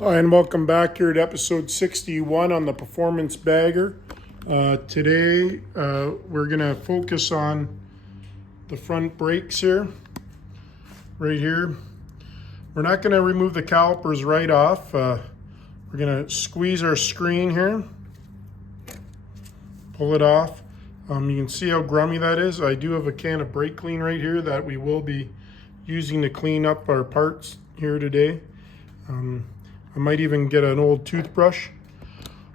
Hi, and welcome back here at episode 61 on the Performance Bagger. Today we're going to focus on the front brakes here, right here. We're not going to remove the calipers right off. We're going to squeeze our screen here, pull it off. You can see how grummy that is. I do have a can of brake clean right here that we will be using to clean up our parts here today. I might even get an old toothbrush.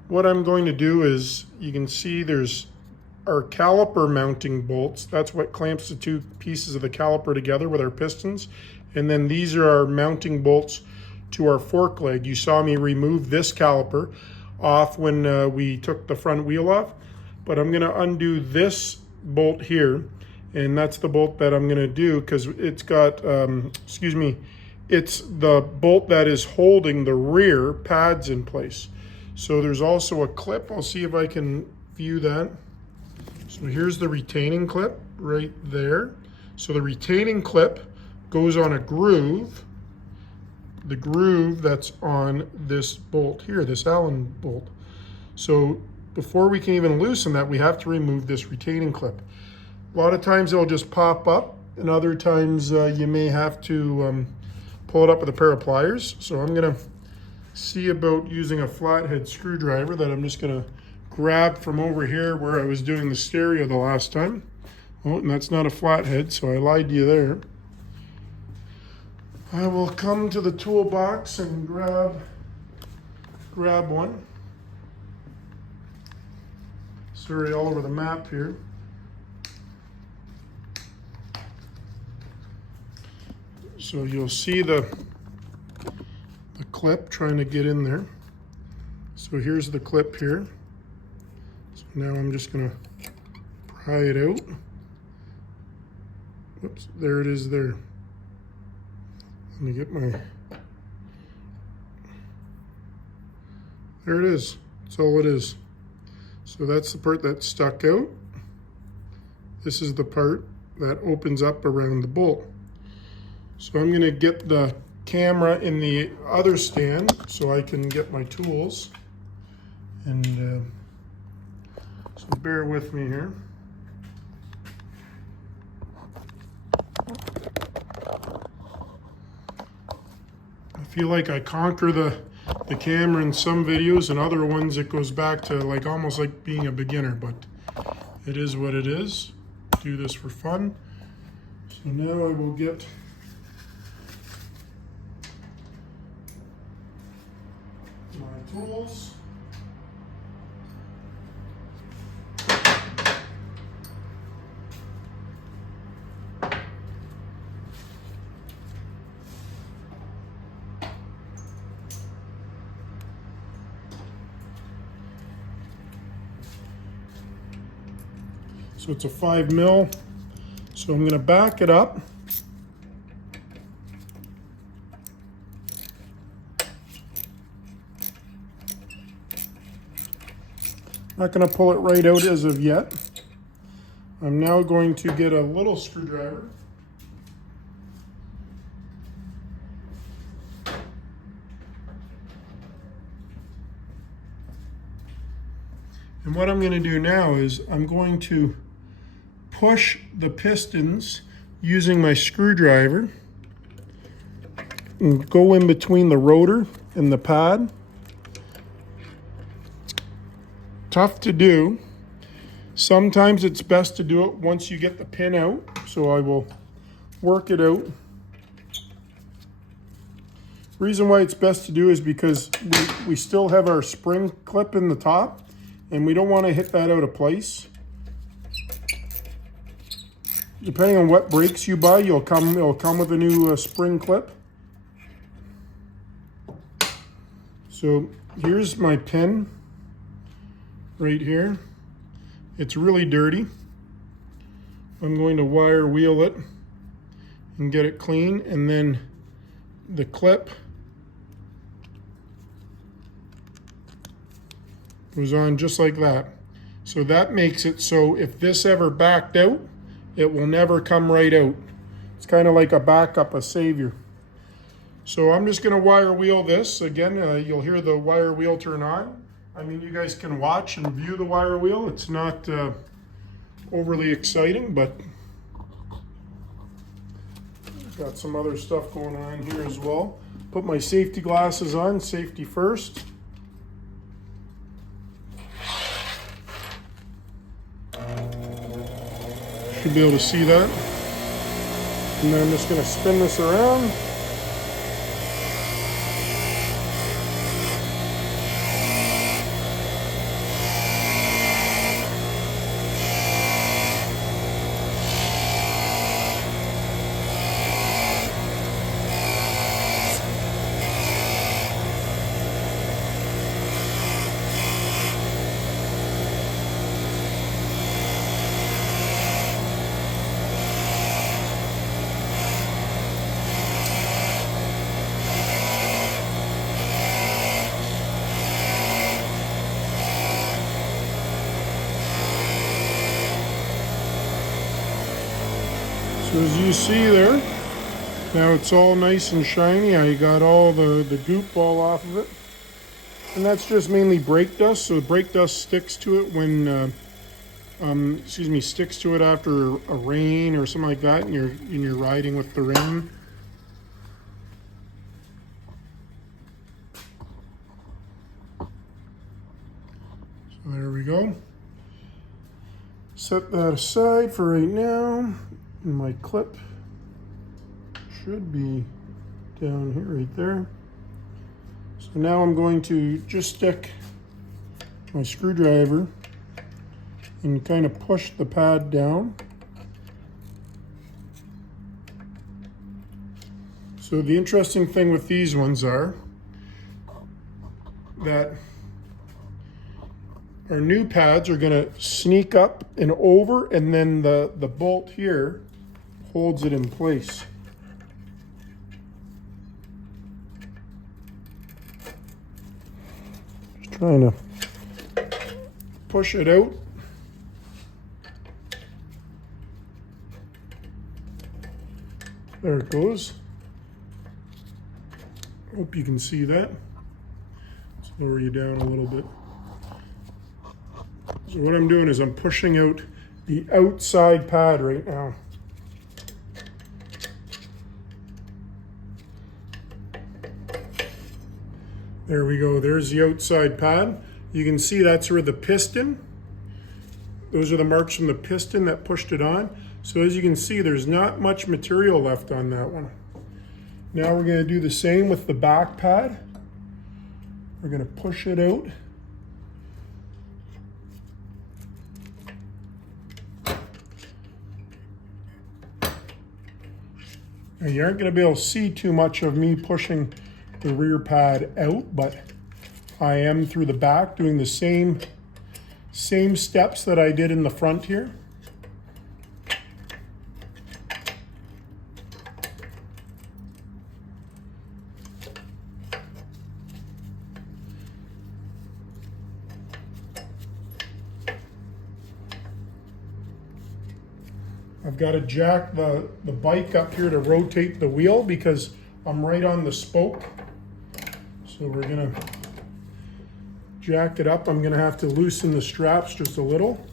What I'm going to do is, you can see there's our caliper mounting bolts. That's what clamps the two pieces of the caliper together with our pistons. And then these are our mounting bolts to our fork leg. You saw me remove this caliper off when we took the front wheel off. But I'm gonna undo this bolt here. And that's the bolt that I'm gonna do because it's got, it's the bolt that is holding the rear pads in place. So there's also a clip. I'll see if I can view that. So here's the retaining clip right there. So the retaining clip goes on a groove. The groove that's on this bolt here, this Allen bolt. So before we can even loosen that, we have to remove this retaining clip. A lot of times it'll just pop up, and other times you may have to pull it up with a pair of pliers. So I'm gonna see about using a flathead screwdriver that I'm just gonna grab from over here where I was doing the stereo the last time. Oh, and that's not a flathead, so I lied to you there. I will come to the toolbox and grab one. Sorry, all over the map here. So you'll see the clip trying to get in there. So here's the clip here. So now I'm just gonna pry it out. Oops, there it is there. Let me get my, there it is. That's all it is. So that's the part that's stuck out. This is the part that opens up around the bolt. So I'm gonna get the camera in the other stand so I can get my tools. And so bear with me here. I feel like I conquer the camera in some videos, and other ones it goes back to like almost like being a beginner, but it is what it is. Do this for fun. So now I will get my tools. So it's a 5 mil. So I'm going to back it up. Not going to pull it right out as of yet. I'm now going to get a little screwdriver. And what I'm going to do now is I'm going to push the pistons using my screwdriver and go in between the rotor and the pad. Tough to do. Sometimes it's best to do it once you get the pin out, so I will work it out. Reason why it's best to do is because we still have our spring clip in the top, and we don't want to hit that out of place. Depending on what brakes you buy, it'll come with a new spring clip. So here's my pin right here. It's really dirty. I'm going to wire wheel it and get it clean, and then the clip goes on just like that. So that makes it so if this ever backed out, it will never come right out. It's kind of like a backup, a savior. So I'm just going to wire wheel this. Again, you'll hear the wire wheel turn on. I mean, you guys can watch and view the wire wheel. It's not overly exciting, but got some other stuff going on here as well. Put my safety glasses on, safety first. Should be able to see that. And then I'm just going to spin this around. So as you see there, now it's all nice and shiny. I got all the goop all off of it. And that's just mainly brake dust. So brake dust sticks to it when, sticks to it after a rain or something like that, and you're riding with the rain. So there we go. Set that aside for right now. My clip should be down here, right there. So now I'm going to just stick my screwdriver and kind of push the pad down. So the interesting thing with these ones are that our new pads are going to sneak up and over, and then the bolt here holds it in place. Just trying to push it out. There it goes. Hope you can see that. Let's lower you down a little bit. So what I'm doing is I'm pushing out the outside pad right now. There we go, there's the outside pad. You can see that's where the piston, those are the marks from the piston that pushed it on. So as you can see, there's not much material left on that one. Now we're gonna do the same with the back pad. We're gonna push it out. Now you aren't gonna be able to see too much of me pushing the rear pad out, but I am through the back doing the same steps that I did in the front here. I've got to jack the bike up here to rotate the wheel because I'm right on the spoke. So we're gonna jack it up. I'm gonna have to loosen the straps just a little.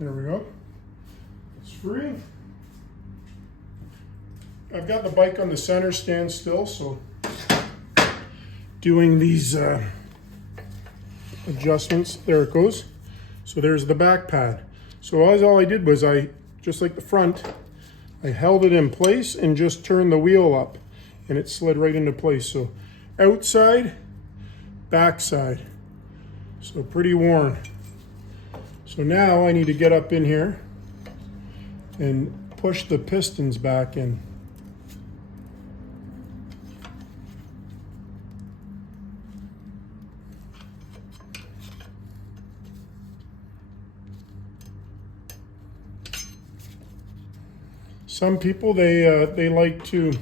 There we go. It's free. I've got the bike on the center stand still, so doing these adjustments. There it goes. So there's the back pad. So all I did was just like the front, I held it in place and just turned the wheel up and it slid right into place. So outside, backside. So pretty worn. So now I need to get up in here and push the pistons back in. Some people, they like to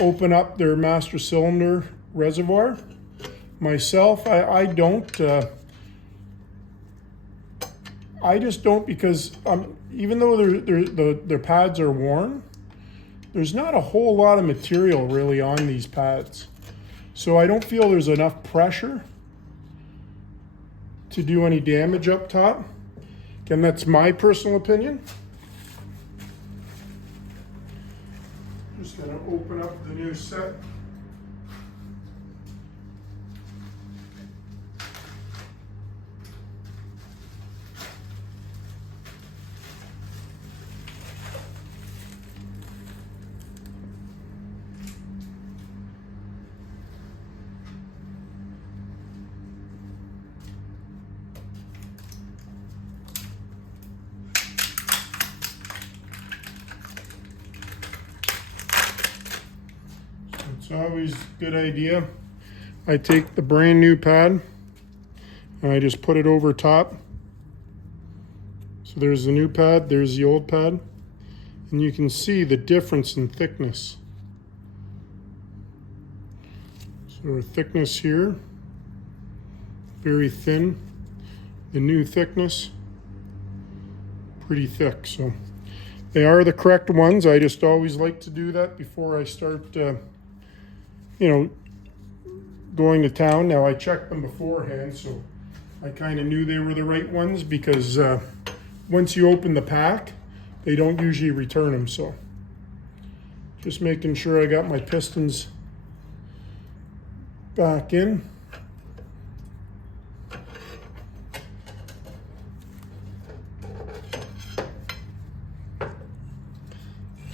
open up their master cylinder reservoir. Myself, I don't. I just don't, because even though their pads are worn, there's not a whole lot of material really on these pads. So I don't feel there's enough pressure to do any damage up top. Again, that's my personal opinion. Just gonna open up the new set. It's always a good idea. I take the brand new pad and I just put it over top. So there's the new pad, there's the old pad, and you can see the difference in thickness. So our thickness here, very thin. The new thickness, pretty thick. So they are the correct ones. I just always like to do that before I start going to town. Now, I checked them beforehand, so I kind of knew they were the right ones, because once you open the pack, they don't usually return them. So just making sure I got my pistons back in.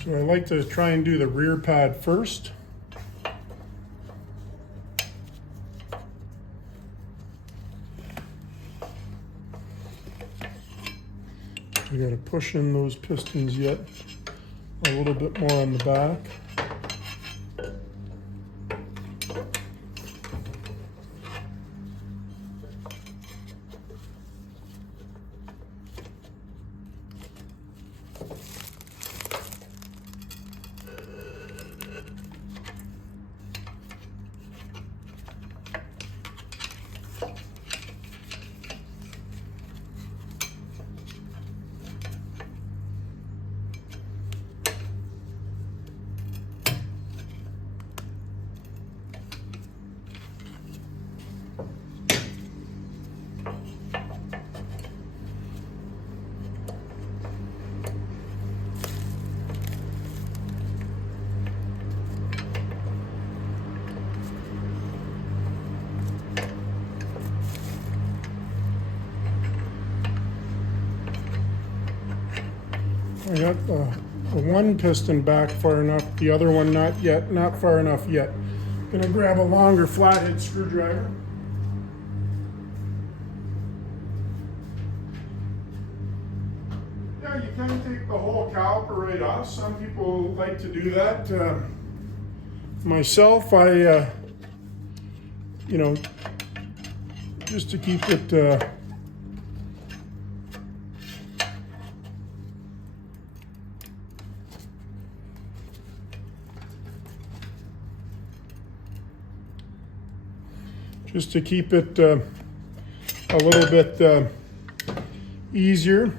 So I like to try and do the rear pad first. I got to push in those pistons yet a little bit more on the back. I got the one piston back far enough, the other one not yet, not far enough yet. Gonna grab a longer flathead screwdriver. Yeah, you can take the whole caliper right off. Some people like to do that. Myself, I, just to keep it a little bit easier.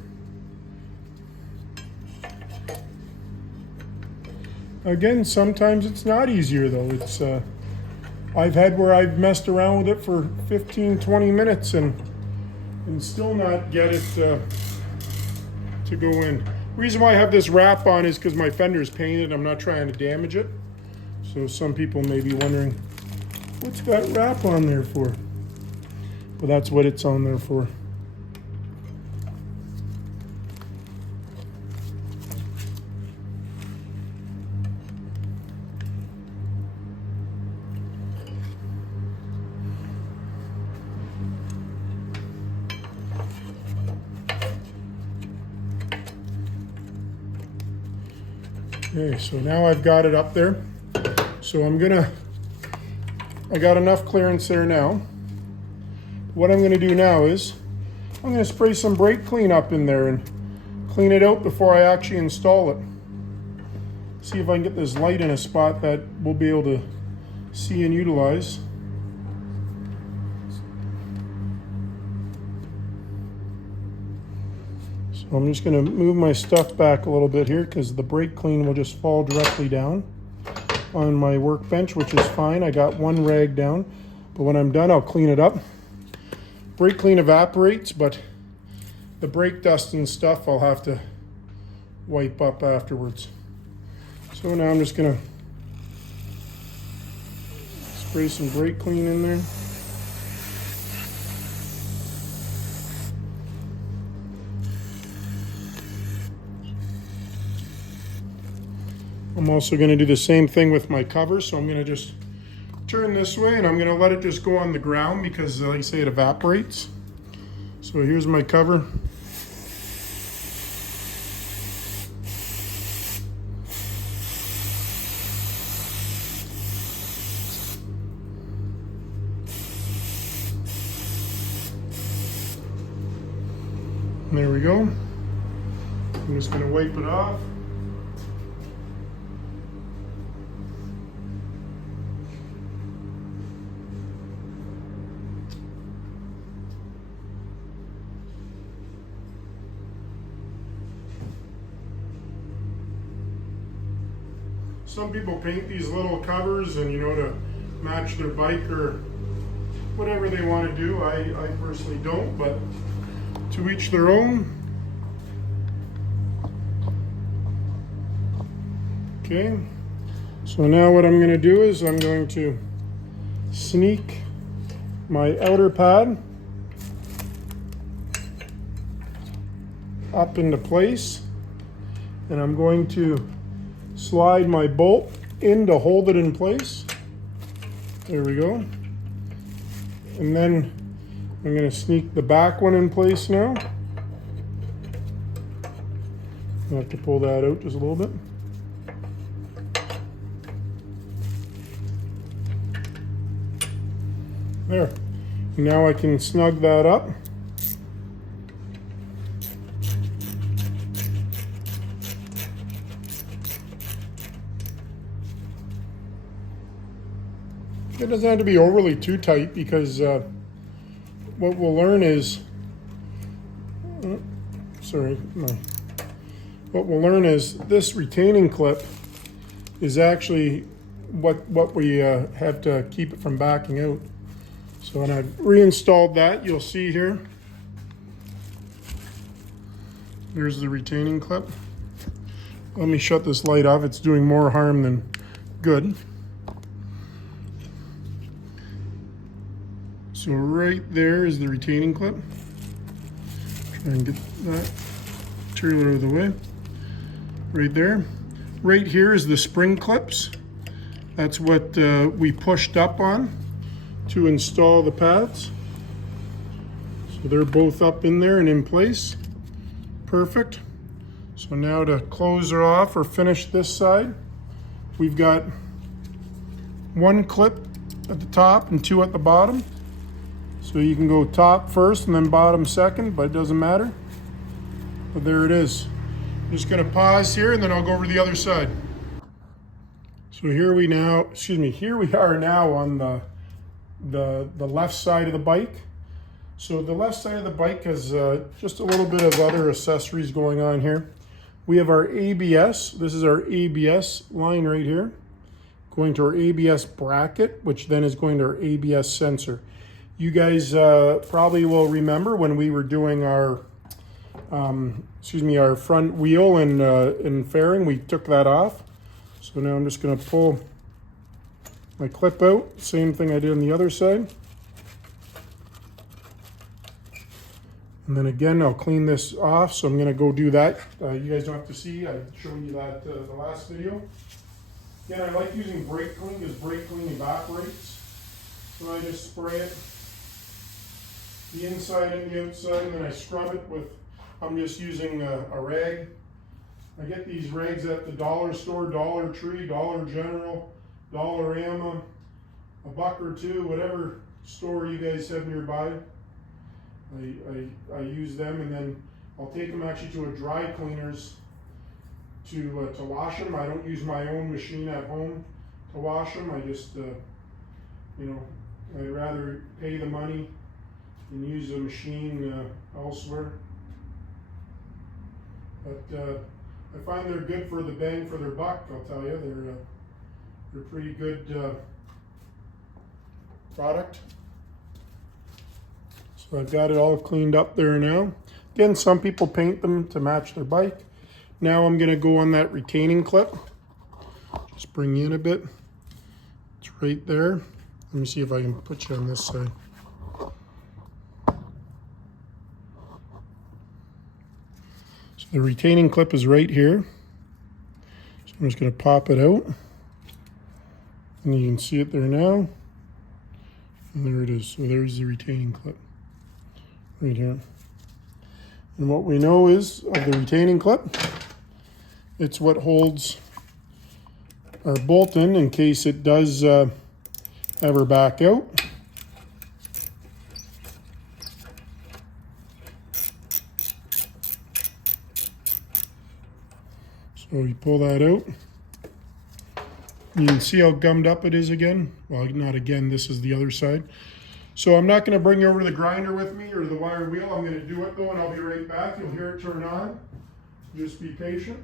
Again, sometimes it's not easier though. It's I've had where I've messed around with it for 15-20 minutes and still not get it to go in. The reason why I have this wrap on is because my fender is painted. I'm not trying to damage it. So some people may be wondering, what's that wrap on there for? Well, that's what it's on there for. Okay, so now I've got it up there. So I got enough clearance there now. What I'm gonna do now is I'm gonna spray some brake clean up in there and clean it out before I actually install it. See if I can get this light in a spot that we'll be able to see and utilize. So I'm just going to move my stuff back a little bit here because the brake clean will just fall directly down on my workbench, which is fine. I got one rag down, but when I'm done, I'll clean it up. Brake clean evaporates, but the brake dust and stuff I'll have to wipe up afterwards. So now I'm just gonna spray some brake clean in there. I'm also gonna do the same thing with my cover, so I'm gonna just turn this way and I'm gonna let it just go on the ground because like I say, it evaporates. So here's my cover. There we go. I'm just going to wipe it off. Some people paint these little covers and, you know, to match their bike or whatever they want to do. I personally don't, but to each their own. Okay, so now what I'm going to do is I'm going to sneak my outer pad up into place, and I'm going to slide my bolt in to hold it in place. There we go. And then I'm going to sneak the back one in place now. I have to pull that out just a little bit. There. Now I can snug that up. It doesn't have to be overly too tight because what we'll learn is, what we'll learn is this retaining clip is actually what we have to keep it from backing out. So when I've reinstalled that, you'll see here, there's the retaining clip. Let me shut this light off. It's doing more harm than good. So right there is the retaining clip. Try and get that material out of the way. Right there. Right here is the spring clips. That's what we pushed up on to install the pads. So they're both up in there and in place. Perfect. So now to close her off or finish this side, we've got one clip at the top and two at the bottom. So you can go top first and then bottom second, but it doesn't matter. But there it is. I'm just gonna pause here and then I'll go over to the other side. So here we are now on the left side of the bike. So the left side of the bike has just a little bit of other accessories going on here. We have our ABS. This is our ABS line right here, going to our ABS bracket, which then is going to our ABS sensor. You guys probably will remember when we were doing our, our front wheel and fairing, we took that off. So now I'm just gonna pull my clip out, same thing I did on the other side. And then again, I'll clean this off, so I'm gonna go do that. You guys don't have to see, I showed you that the last video. Again, I like using brake clean because brake clean evaporates. So I just spray it, the inside and the outside, and then I scrub it with, I'm just using a rag. I get these rags at the dollar store, Dollar Tree, Dollar General, Dollarama, a buck or two, whatever store you guys have nearby. I use them, and then I'll take them actually to a dry cleaners to wash them. I don't use my own machine at home to wash them. I just, you know, I'd rather pay the money and use a machine elsewhere. But I find they're good for the bang for their buck. I'll tell you, they're pretty good product. So I've got it all cleaned up there now. Again, some people paint them to match their bike. Now I'm gonna go on that retaining clip. Just bring you in a bit. It's right there. Let me see if I can put you on this side. So the retaining clip is right here. So I'm just gonna pop it out. And you can see it there now. And there it is. So there's the retaining clip right here. And what we know is of the retaining clip, it's what holds our bolt in case it does ever back out. So we pull that out. You can see how gummed up it is again. Well, not again, this is the other side. So I'm not going to bring you over to the grinder with me or the wire wheel. I'm going to do it though, and I'll be right back. You'll hear it turn on. Just be patient.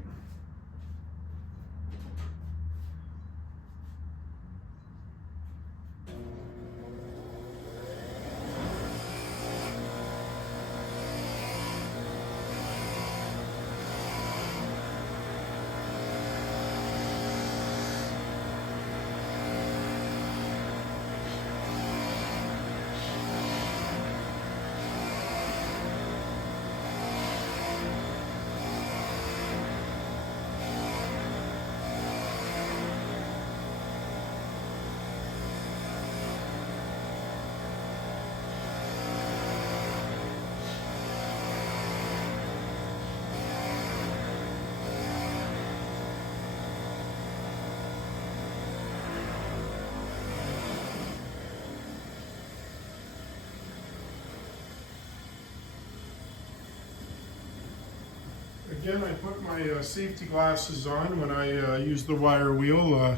Again, I put my safety glasses on when I use the wire wheel.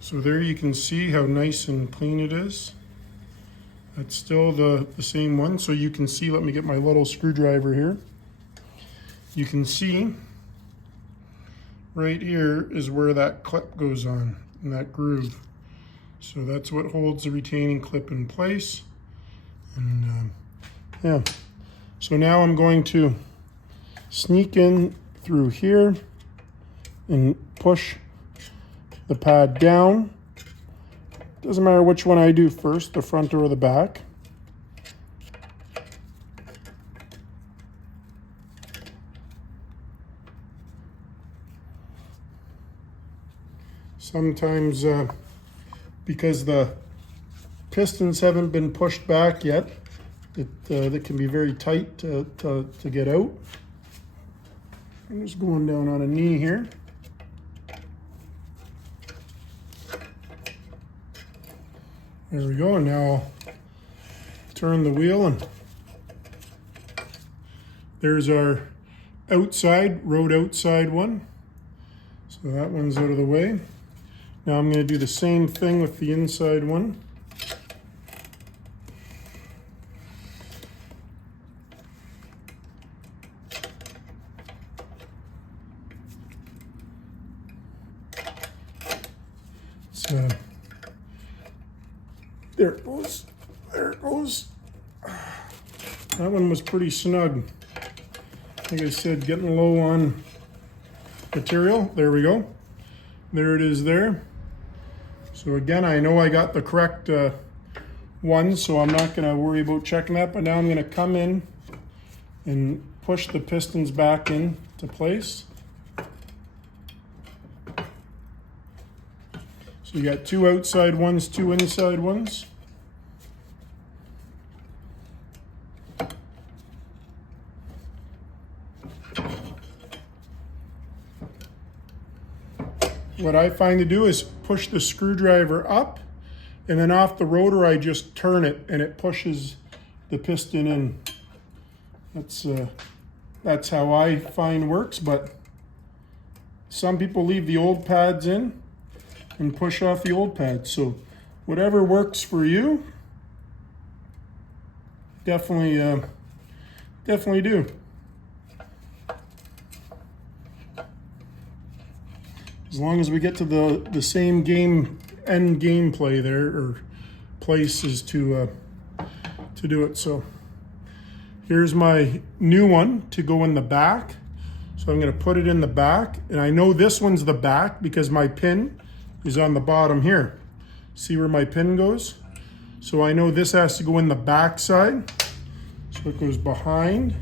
So there you can see how nice and clean it is. It's still the same one. So you can see, let me get my little screwdriver here. You can see right here is where that clip goes on, in that groove. So that's what holds the retaining clip in place. And yeah, so now I'm going to sneak in through here and push the pad down. Doesn't matter which one I do first, the front or the back. Sometimes because the pistons haven't been pushed back yet, it can be very tight to get out. I'm just going down on a knee here. There we go. And now I'll turn the wheel, and there's our road outside one. So that one's out of the way. Now I'm going to do the same thing with the inside one. There it goes. There it goes. That one was pretty snug. Like I said, getting low on material. There we go. There it is there. So again, I know I got the correct one, so I'm not going to worry about checking that. But now I'm going to come in and push the pistons back into place. So you got two outside ones, two inside ones. What I find to do is push the screwdriver up, and then off the rotor I just turn it and it pushes the piston in. That's That's how I find works, but some people leave the old pads in and push off the old pads. So whatever works for you, definitely do. As long as we get to the same end gameplay there, or places to do it. So here's my new one to go in the back. So I'm going to put it in the back, and I know this one's the back because my pin is on the bottom here. See where my pin goes? So I know this has to go in the back side. So it goes behind.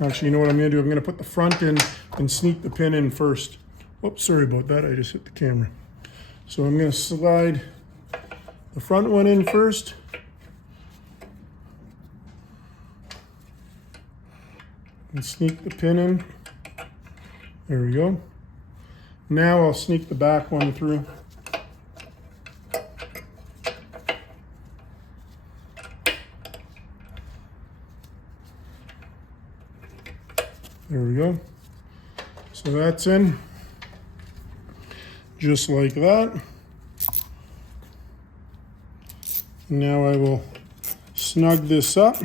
Actually, you know what I'm going to do? I'm going to put the front in and sneak the pin in first. Oops, sorry about that. I just hit the camera. So I'm going to slide the front one in first. And sneak the pin in. There we go. Now I'll sneak the back one through. There we go. So that's in, just like that. Now I will snug this up.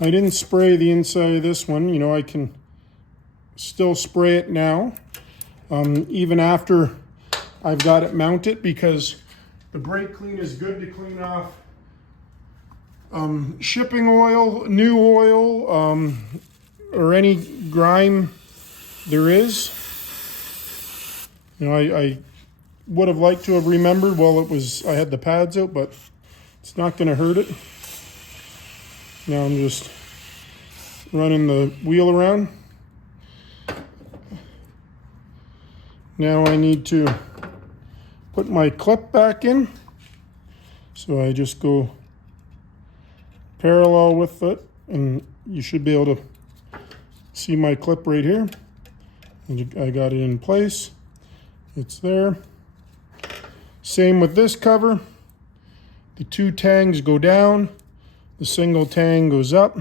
I didn't spray the inside of this one. You know, I can still spray it now, even after I've got it mounted, because the brake clean is good to clean off shipping oil, new oil, or any grime there is. You know, I would have liked to have remembered while I had the pads out, but it's not going to hurt it. Now I'm just running the wheel around. Now I need to put my clip back in. So I just go parallel with it, and you should be able to see my clip right here. And I got it in place. It's there. Same with this cover. The two tangs go down. The single tang goes up.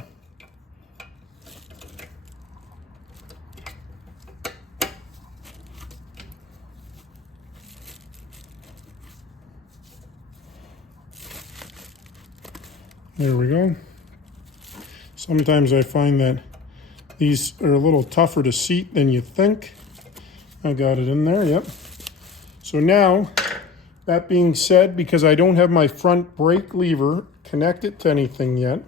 There we go. Sometimes I find that these are a little tougher to seat than you think. I got it in there, yep. So now, that being said, because I don't have my front brake lever connected to anything yet.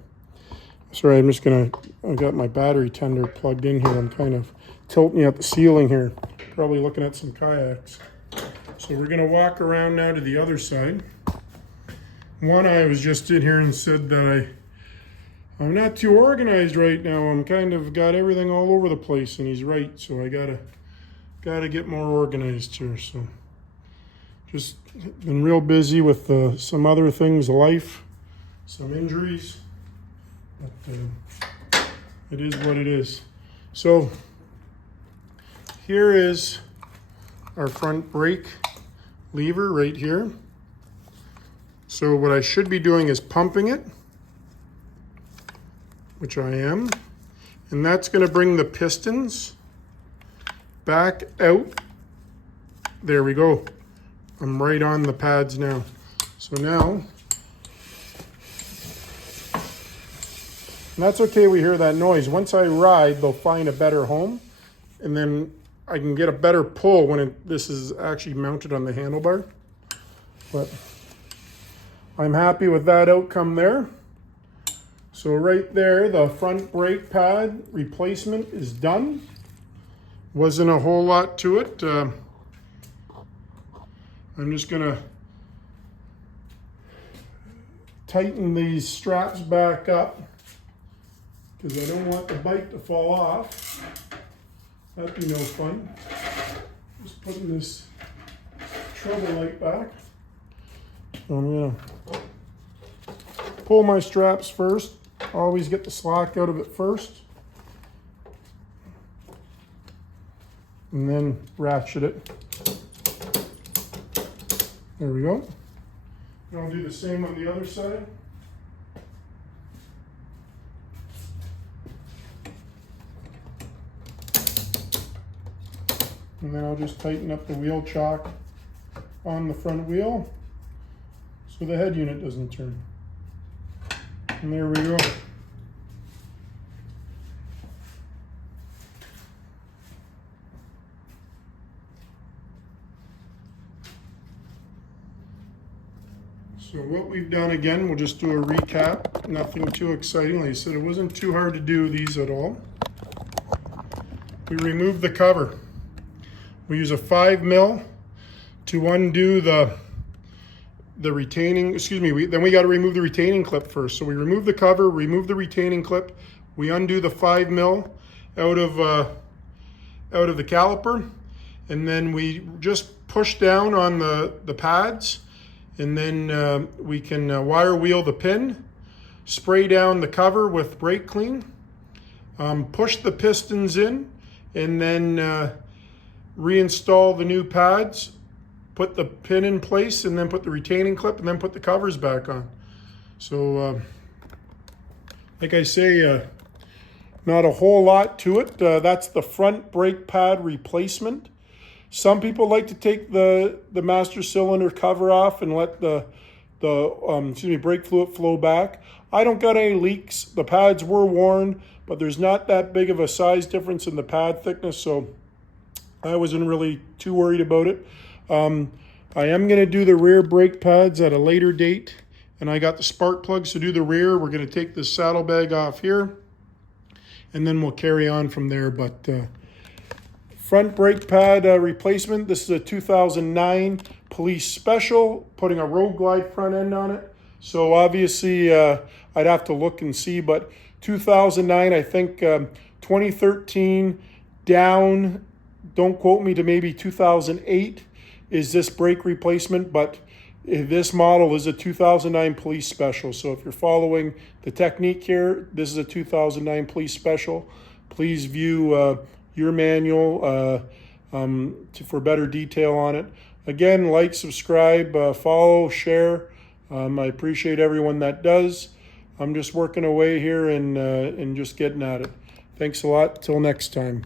Sorry, I got my battery tender plugged in here. I'm kind of tilting at the ceiling here. Probably looking at some kayaks. So we're gonna walk around now to the other side. One eye was just in here and said that I'm not too organized right now. I'm kind of got everything all over the place, and he's right. So I gotta get more organized here. So just been real busy with some other things, life, some injuries, but it is what it is. So here is our front brake lever right here. So what I should be doing is pumping it, which I am, and that's going to bring the pistons back out. There we go. I'm right on the pads now. So now, and that's okay, we hear that noise. Once I ride, they'll find a better home, and then I can get a better pull when this is actually mounted on the handlebar. But I'm happy with that outcome there. So right there, the front brake pad replacement is done. Wasn't a whole lot to it. I'm just gonna tighten these straps back up because I don't want the bike to fall off. That'd be no fun. Just putting this trouble light back. So I'm gonna pull my straps first. Always get the slack out of it first. and then ratchet it. There we go. And I'll do the same on the other side. And then I'll just tighten up the wheel chock on the front wheel so the head unit doesn't turn. And there we go. So what we've done, again, we'll just do a recap. Nothing too exciting. Like I said, it wasn't too hard to do these at all. We removed the cover. We use a 5mm to undo the retaining, then we got to remove the retaining clip first. So we remove the cover, remove the retaining clip, we undo the 5mm out of the caliper, and then we just push down on the pads, and then we can wire wheel the pin, spray down the cover with brake clean, push the pistons in, and then reinstall the new pads, put the pin in place, and then put the retaining clip, and then put the covers back on. So like I say, not a whole lot to it. That's the front brake pad replacement. Some people like to take the master cylinder cover off and let the brake fluid flow back. I don't got any leaks. The pads were worn, but there's not that big of a size difference in the pad thickness, so I wasn't really too worried about it. I am going to do the rear brake pads at a later date, and I got the spark plugs to do the rear. We're going to take this saddlebag off here, and then we'll carry on from there. But front brake pad replacement. This is a 2009 Police Special, putting a Road Glide front end on it. So obviously I'd have to look and see, but 2009, I think 2013 down, don't quote me, to maybe 2008 is this brake replacement, but this model is a 2009 Police Special. So if you're following the technique here, this is a 2009 Police Special. Please view your manual for better detail on it. Again, like, subscribe, follow, share. I appreciate everyone that does. I'm just working away here and just getting at it. Thanks a lot. Till next time.